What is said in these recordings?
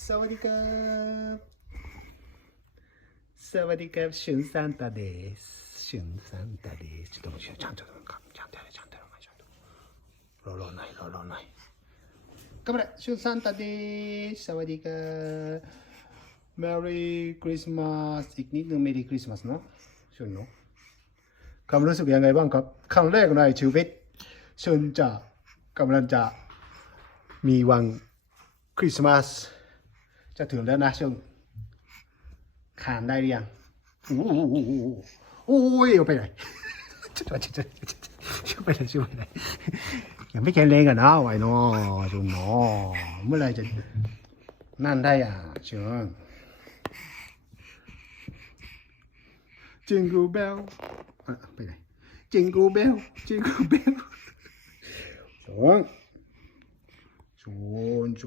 สวัสดีครับ สวัสดีครับชุนซานตาเดสชุนซานตาเดสちょっとちゃんとかちゃんとやれちゃんとやれちゃんとรอรอหน่อยรอรอหน่อยกำลังชุนซานตาเดสสวัสดีครับ Merry Christmas อีกนิดนึง Merry Christmas เนาะชุนเนาะคำามรู้สึกยังไงบ้างครับ ครั้งแรกในชีวิตชุนจะกำลังจะมีวันคริสต์มาส จะถึงแล้วนะช่วงขานได้หรือยังโอ้โหโอ้ยเอาไปไหนจะจะจะจะช่วยไปไหนช่วยไปไหนยังไม่แข็งแรงกันนะไว้นาะจุนนาะเมื่อไรจะนั่นได้อะเชิญ Jingle bell อะไปไหน Jingle bell Jingle bell ชนชนช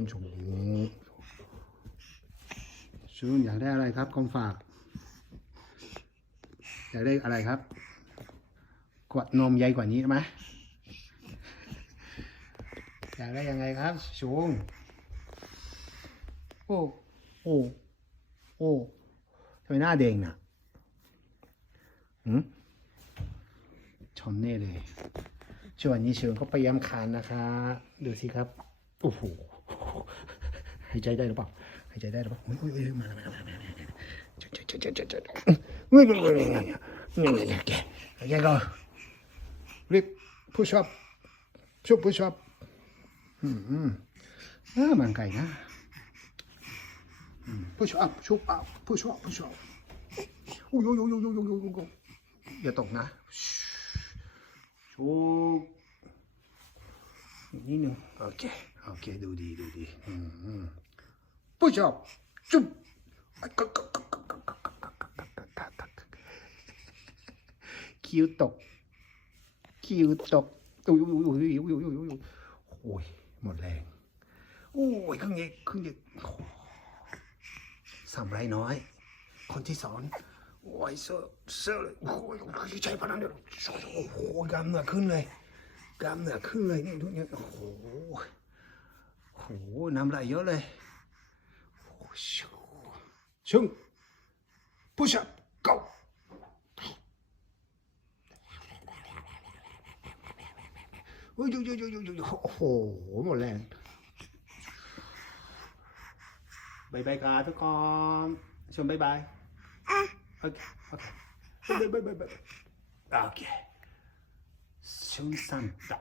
นชน ชนอยากได้อะไรครับของฝาก อยากได้อะไรครับ ขวดนมใหญ่กว่านี้ไหมอยากได้ยังไงครับชุงโอ้โอ้โอ้ทำไมหน้าเด้งน่ะหืมชนแน่เลยช่วงนี้เชิญเขาพยายามคานนะคะ ดูสิครับ โอ้โหหายใจได้หรือเปล่าายใจได้หรือเปล่าอุ้ยอุ้ยมาแล้วมาแล้วมาแล้วจุดจุดจุดจุดจุดจุดอุ้ยอุ้ยอุ้ยอุ้ยอุ้ยอุ้ยโอเคโอเคก็รีบ push up ชุบ push up อืมอ่ามันไกลนะ push up ชุบ up push up push up อุ้ยอุ้ยอุ้ยอุ้ยอุ้ยอุ้ยอุ้ยอย่าตกนะชุบนิดนึงโอเคโอเคดูดีดูดีอืม push up จุ๊บคิวตก คิวตกอุ้ยอุ้ยอุ้ยอุ้ยอุ้ยอุ้ยอุ้ยโอ้ยหมดแรงโอ้ยครึ่งเอกครึ่งเอกสามไรน้อย คนที่สอนโอ้ยเซอร์เซอร์เลยโอ้ยใช้พลังเดียวโอ้โหกล้ามเนื้อขึ้นเลยกล้ามเนื้อขึ้นเลยเนี่ยทุกเนี่ยโอ้โหโอ้โหน้ำไหลเยอะเลย Sung. Push up. Go. Ui, ui, ui, ui, ui, ui, một lần. Bye bye cả tụi con. Sung bye bye. À. Okay. Okay. Bye bye bye bye. Okay. Sung san. Đó.